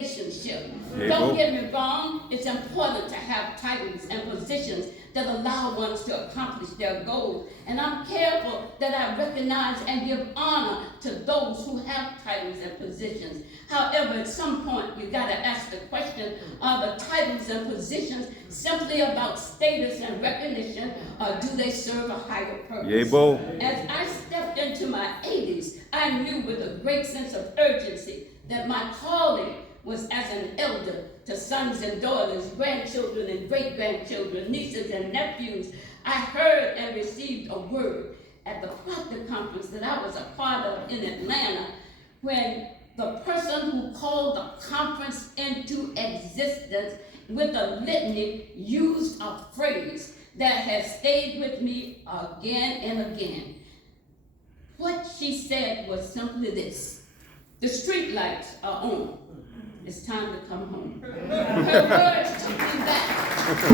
relationship. Don't get me wrong, it's important to have titles and positions that allow one to accomplish their goals. And I'm careful that I recognize and give honor to those who have titles and positions. However, at some point, you got to ask the question, are the titles and positions simply about status and recognition, or do they serve a higher purpose? As I stepped into my 80s, I knew with a great sense of urgency that my calling was as an elder to sons and daughters, grandchildren and great-grandchildren, nieces and nephews. I heard and received a word at the Proctor conference that I was a part of in Atlanta, when the person who called the conference into existence with a litany used a phrase that has stayed with me again and again. What she said was simply this: the street lights are on. It's time to come home. Her words took me back. Her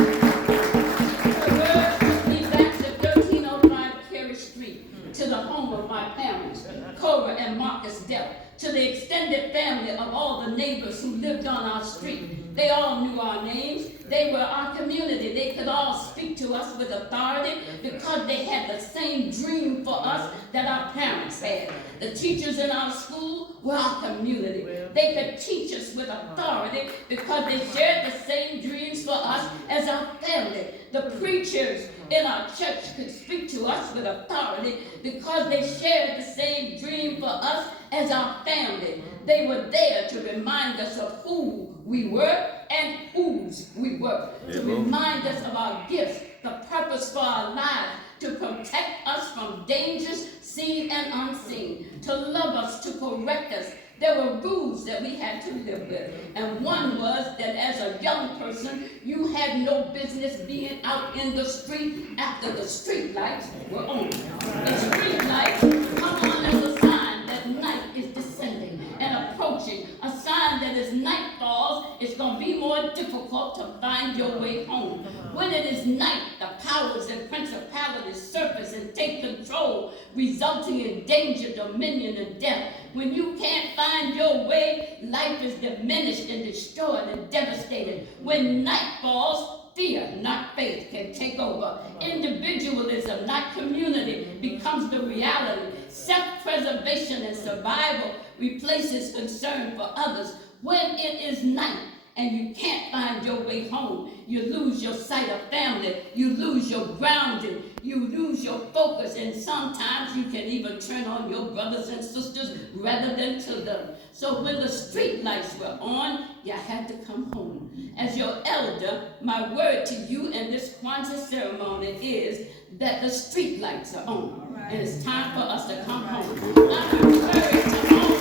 words took me back to 1305 Carey Street, to the home of my parents, Cora and Marcus Delk, to the extended family of all the neighbors who lived on our street. They all knew our names. They were our community. They could all speak to us with authority because they had the same dream for us that our parents had. The teachers in our school were our community. They could teach us with authority because they shared the same dreams for us as our family. The preachers in our church could speak to us with authority because they shared the same dream for us as our family. They were there to remind us of who we were and whose we were, to remind us of our gifts, the purpose for our lives, to protect us from dangers seen and unseen, to love us, to correct us. There were rules that we had to live with, and one was that as a young person, you had no business being out in the street after the street lights were on. The street lights come on as a sign that night is descending and approaching, a sign that as night falls, it's going to be more difficult to find your way home. When it is night, the powers and principalities surface and take control, resulting in danger, dominion, and death. When you can't find your way, life is diminished and destroyed and devastated. When night falls, fear, not faith, can take over. Individualism, not community, becomes the reality. Self-preservation and survival replaces concern for others. When it is night and you can't find your way home, you lose your sight of family, you lose your grounding, you lose your focus, and sometimes you can even turn on your brothers and sisters rather than to them. So when the street lights were on, you had to come home. As your elder, my word to you in this Kwanzaa ceremony is that the street lights are on. And it's time for us to come home. I'm referring to home,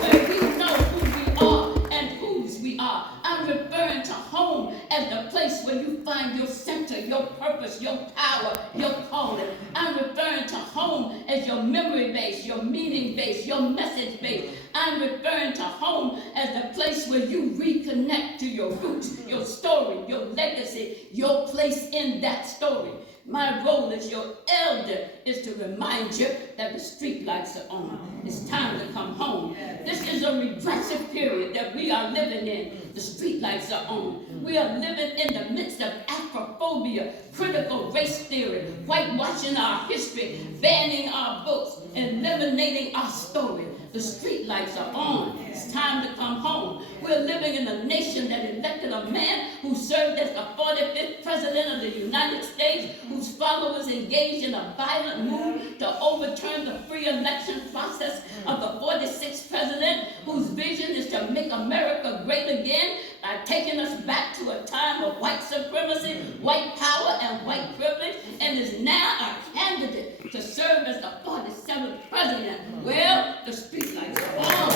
where we know who we are and whose we are. I'm referring to home as the place where you find your center, your purpose, your power, your calling. I'm referring to home as your memory base, your meaning base, your message base. I'm referring to home as the place where you reconnect to your roots, your story, your legacy, your place in that story. My role as your elder is to remind you that the street lights are on. It's time to come home. This is a regressive period that we are living in. The street lights are on. We are living in the midst of Afrophobia, critical race theory, whitewashing our history, banning our books, eliminating our story. The street lights are on. It's time to come home. We're living in a nation that elected a man who served as the 45th president of the United States, whose followers engaged in a violent move to overturn the free election process of the 46th president, whose vision is to make America great again by taking us back to a time of white supremacy, white power, and white privilege, and is now a candidate to serve as the 47th president. Well, the streetlights are on.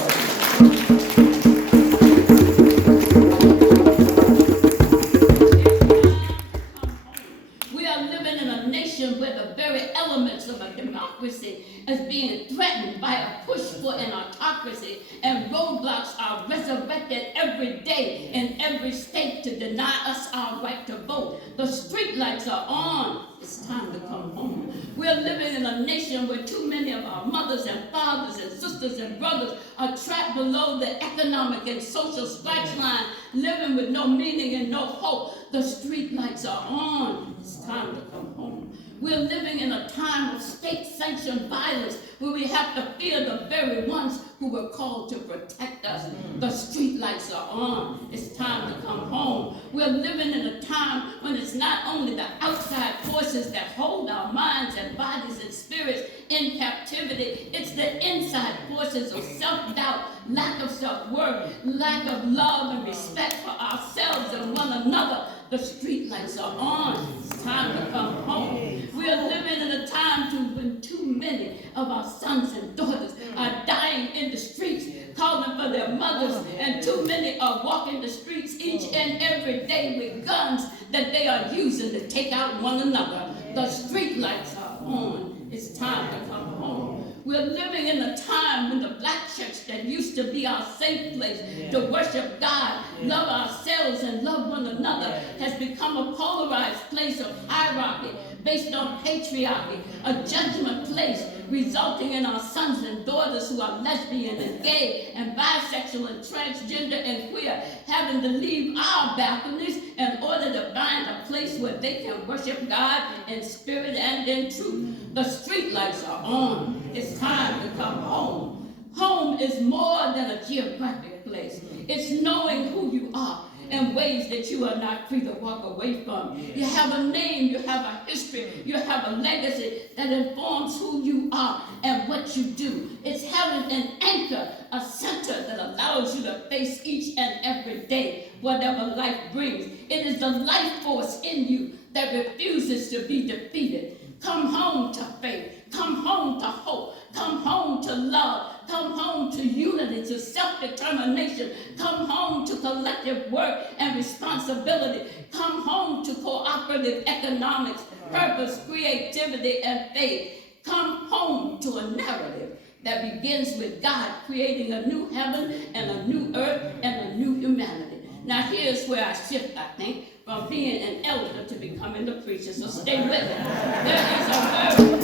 We are living in a nation where the very elements of a democracy is being threatened by a push for an autocracy, and roadblocks are resurrected every day in every state to deny us our right to vote. The street lights are on. It's time to come home. We're living in a nation where too many of our mothers and fathers and sisters and brothers are trapped below the economic and social scratch line, living with no meaning and no hope. The street lights are on. It's time to come home. We're living in a time of state-sanctioned violence where we have to fear the very ones who were called to protect us. The street lights are on. It's time to come home. We're living in a time when it's not only the outside forces that hold our minds and bodies and spirits in captivity, it's the inside forces of self-doubt, lack of self-worth, lack of love and respect for ourselves and one another. The street lights are on. It's time to come home. We are living in a time when too many of our sons and daughters are dying in the streets, calling for their mothers, and too many are walking the streets each and every day with guns that they are using to take out one another. The street lights are on. It's time to come home. We're living in a time when the black church that used to be our safe place to worship God, love ourselves, and love one another has become a polarized place of hierarchy based on patriarchy, a judgment place resulting in our sons and daughters who are lesbian and gay and bisexual and transgender and queer having to leave our balconies in order to find a place where they can worship God in spirit and in truth. The street lights are on. It's time to come home. Home is more than a geographic place. It's knowing who you are in ways that you are not free to walk away from. You have a name, you have a history, you have a legacy that informs who you are and what you do. It's having an anchor, a center that allows you to face each and every day, whatever life brings. It is the life force in you that refuses to be defeated. Come home to faith. Come home to hope. Come home to love. Come home to unity, to self-determination. Come home to collective work and responsibility. Come home to cooperative economics, purpose, creativity, and faith. Come home to a narrative that begins with God creating a new heaven and a new earth and a new humanity. Now here's where I shift, I think, from being an elder to becoming the preacher. So stay with me. There is a word.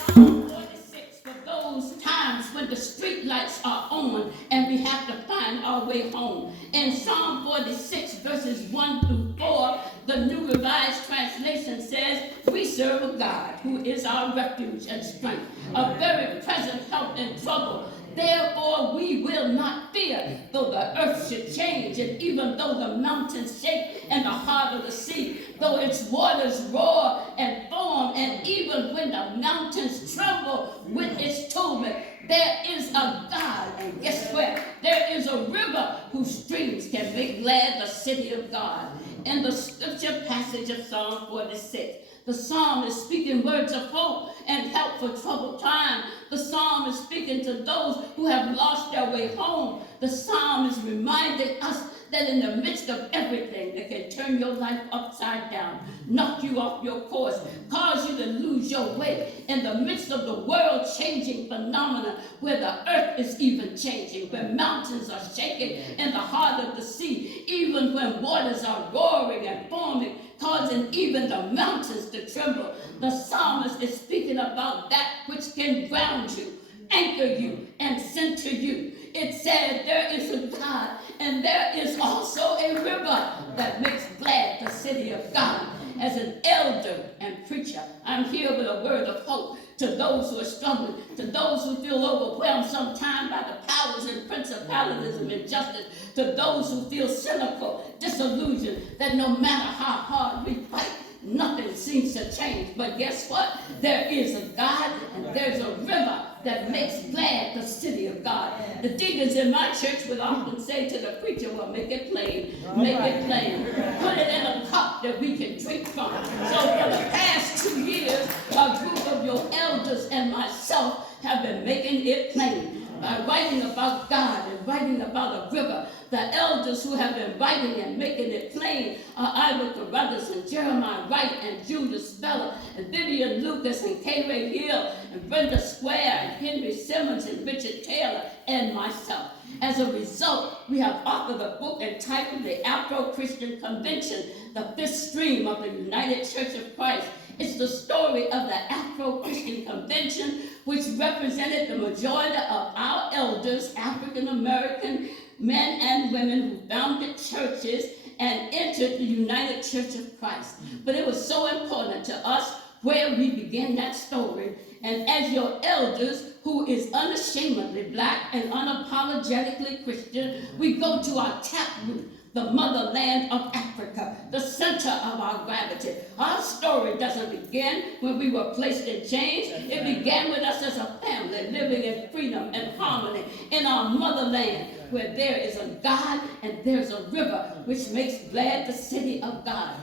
Psalm 46 for those times when the street lights are on and we have to find our way home. In Psalm 46, verses 1 through 4, the New Revised Translation says, "We serve a God who is our refuge and strength, a very present help in trouble. Therefore we will not fear, though the earth should change, and even though the mountains shake and the heart of the sea, though its waters roar and foam, and even when the mountains tremble with its tumult. There is a God, and guess where? There is a river whose streams can make glad the city of God." In the scripture passage of Psalm 46, the psalm is speaking words of hope and help for troubled time. The psalm is speaking to those who have lost their way home. The psalm is reminding us that in the midst of everything that can turn your life upside down, knock you off your course, cause you to lose your way, in the midst of the world-changing phenomena where the earth is even changing, where mountains are shaking in the heart of the sea, even when waters are roaring and foaming, causing even the mountains to tremble. The psalmist is speaking about that which can ground you, anchor you, and center you. It said there is a God, and there is also a river that makes glad the city of God. As an elder and preacher, I'm here with a word of hope to those who are struggling, to those who feel overwhelmed sometimes by the powers and principalities of injustice, to those who feel cynical, disillusioned, that no matter how hard we fight, nothing seems to change. But guess what? There is a God, and there's a river that makes glad the city of God. The deacons in my church would often say to the preacher, "Well, make it plain, make it plain. Put it in a cup that we can drink from." So for the past 2 years, a group of your elders and myself have been making it plain by writing about God and writing about a river. The elders who have been writing and making it plain are Ira Carruthers and Jeremiah Wright and Judah Speller and Vivian Lucas and K. Ray Hill and Brenda Square and Henry Simmons and Richard Taylor, and myself. As a result, we have authored a book entitled The Afro-Christian Convention, the Fifth Stream of the United Church of Christ. It's the story of the Afro-Christian Convention, which represented the majority of our elders, African-American men and women who founded churches and entered the United Church of Christ. But it was so important to us where we began that story. And as your elders, who is unashamedly black and unapologetically Christian, we go to our taproot, the motherland of Africa, the center of our gravity. Our story doesn't begin when we were placed in chains. It began with us as a family living in freedom and harmony in our motherland, where there is a God and there's a river which makes glad the city of God.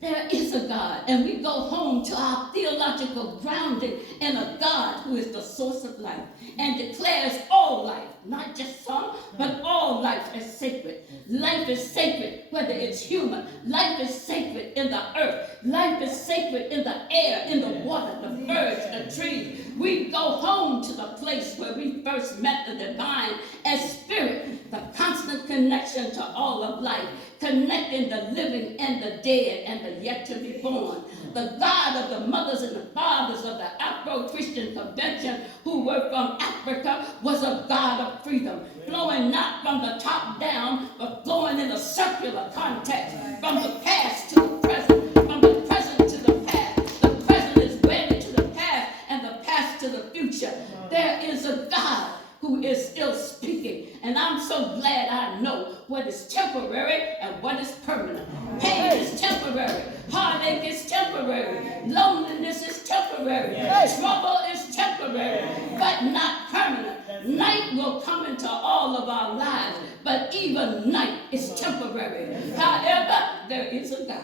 There is a God, and we go home to our theological grounding in a God who is the source of life and declares all life, not just some, but all life is sacred. Life is sacred, whether it's human. Life is sacred in the earth. Life is sacred in the air, in the water, the birds, the trees. We go home to the place where we first met the divine as spirit, the constant connection to all of life, connecting the living and the dead and the yet to be born. The God of the mothers and the fathers of the Afro-Christian Convention who were from Africa was a God of freedom, flowing not from the top down, but flowing in a circular context, from the past to the present, from the present to the past. The present is wedded to the past, and the past to the future. There is a God who is still speaking. And I'm so glad I know what is temporary and what is permanent. Pain is temporary. Heartache is temporary. Loneliness is temporary. Trouble is temporary, but not permanent. Night will come into all of our lives, but even night is temporary. However, there is a God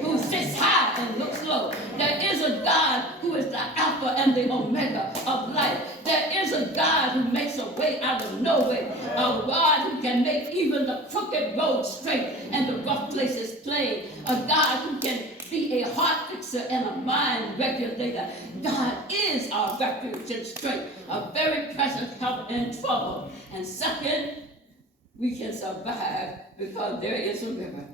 who sits high and looks low. There is a God who is the Alpha and the Omega of life. There is a God who makes a way out of no way. A God who can make even the crooked road straight and the rough places plain. A God who can be a heart fixer and a mind regulator. God is our refuge and strength, a very present help in trouble. And second, we can survive because there is a river.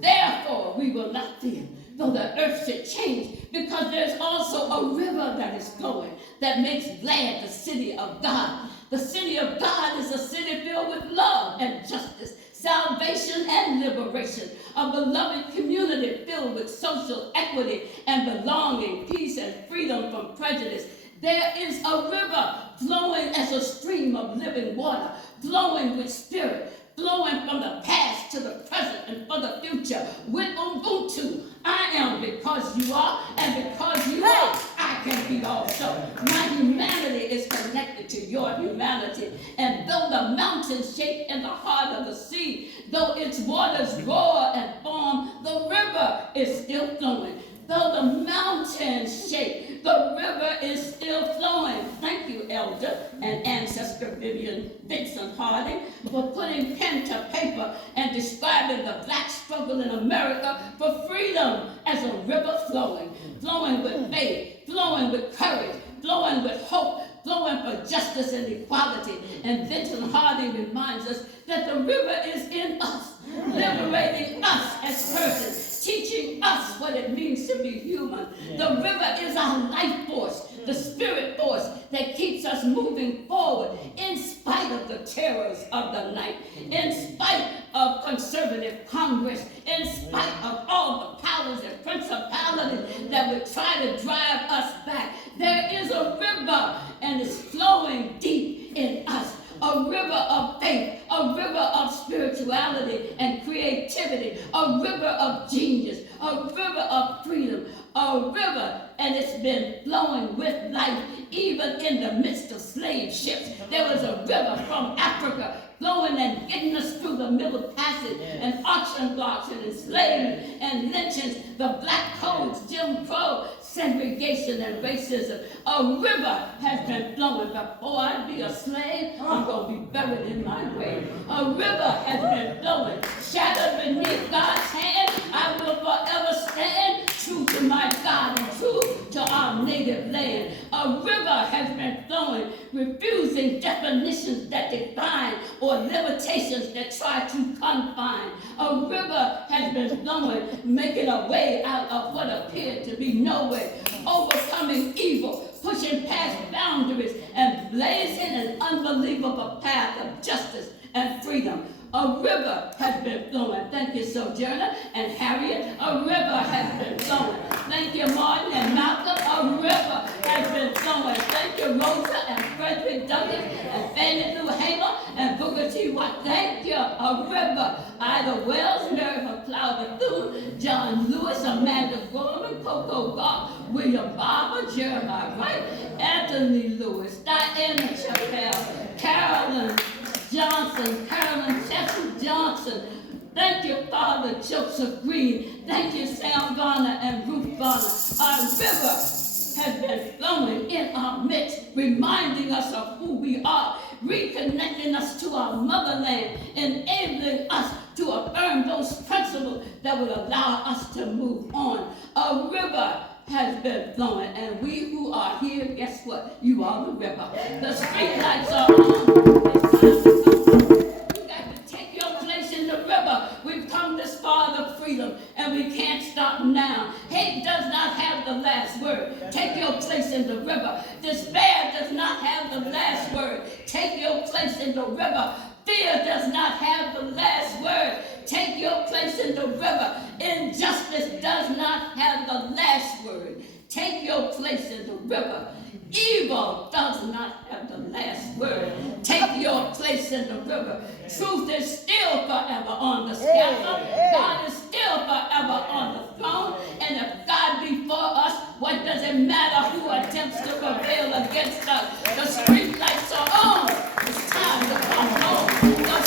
Therefore, we will not fear, though the earth should change, because there's also a river that is flowing that makes glad the city of God. The city of God is a city filled with love and justice, salvation and liberation, a beloved community filled with social equity and belonging, peace and freedom from prejudice. There is a river flowing as a stream of living water, flowing with spirit, flowing from the past to the present and for the future. With Ubuntu, I am because you are, and because you are, I can be also. My humanity is connected to your humanity. And though the mountains shake in the heart of the sea, though its waters roar and foam, the river is still flowing. Though the mountains shake, the river is still flowing. Thank you, Elder and Ancestor Vivian Vincent Harding, for putting pen to paper and describing the black struggle in America for freedom as a river flowing, flowing with faith, flowing with courage, flowing with hope, flowing for justice and equality. And Vincent Harding reminds us that the river is in us, liberating us as persons, teaching us what it means to be human. The river is our life force, the spirit force that keeps us moving forward in spite of the terrors of the night, in spite of conservative Congress, in spite of all the powers and principalities that would try to drive us back. There is a river, and it's flowing deep in us. A river of faith, a river of spirituality and creativity, a river of genius, a river of freedom, a river, and it's been flowing with life even in the midst of slave ships. There was a river from Africa flowing and getting us through the Middle Passage and auction blocks and enslavement and lynchings, the black codes, Jim Crow, segregation and racism. A river has been flowing. Before I be a slave, I'm going to be buried in my grave. A river has been flowing. Shattered beneath God's hand, I will forever stand true to my God and true to our native land. A river has been flowing, refusing definitions that define or limitations that try to confine. A river has been flowing, making a way out of what appeared to be no way, overcoming evil, pushing past boundaries, and blazing an unbelievable path of justice and freedom. A river has been flowing. Thank you, Sojourner and Harriet. A river has been flowing. Thank you, Martin and Malcolm. A river has been flowing. Thank you, Rosa and Frederick Douglass and Fannie Lou Hamer and Booker T. Watt. Thank you. A river. Ida Wells, Mary McLeod Bethune, John Lewis, Amanda Gorman, Coco Gall, William Barber, Jeremiah Wright, Anthony Lewis, Diana Chappelle, Carolyn Johnson, Carolyn Chester Johnson. Thank you, Father Joseph Green. Thank you, Sam Garner and Ruth Garner. Our river has been flowing in our midst, reminding us of who we are, reconnecting us to our motherland, enabling us to affirm those principles that will allow us to move on. A river has been flowing, and we who are here, guess what? You are the river. The street lights are on. It's time to come home. You got to take your place in the river. We've come this far to freedom, and we can't stop now. Hate does not have the last word. Take your place in the river. Despair does not have the last word. Take your place in the river. Fear does not have the last word. Take your place in the river. Injustice does not have the last word. Take your place in the river. Evil does not have the last word. Take your place in the river. Truth is still forever on the scaffold. God is still forever on the throne. And if God be for us, what does it matter who attempts to prevail against us? The street lights are on. It's time to come home. The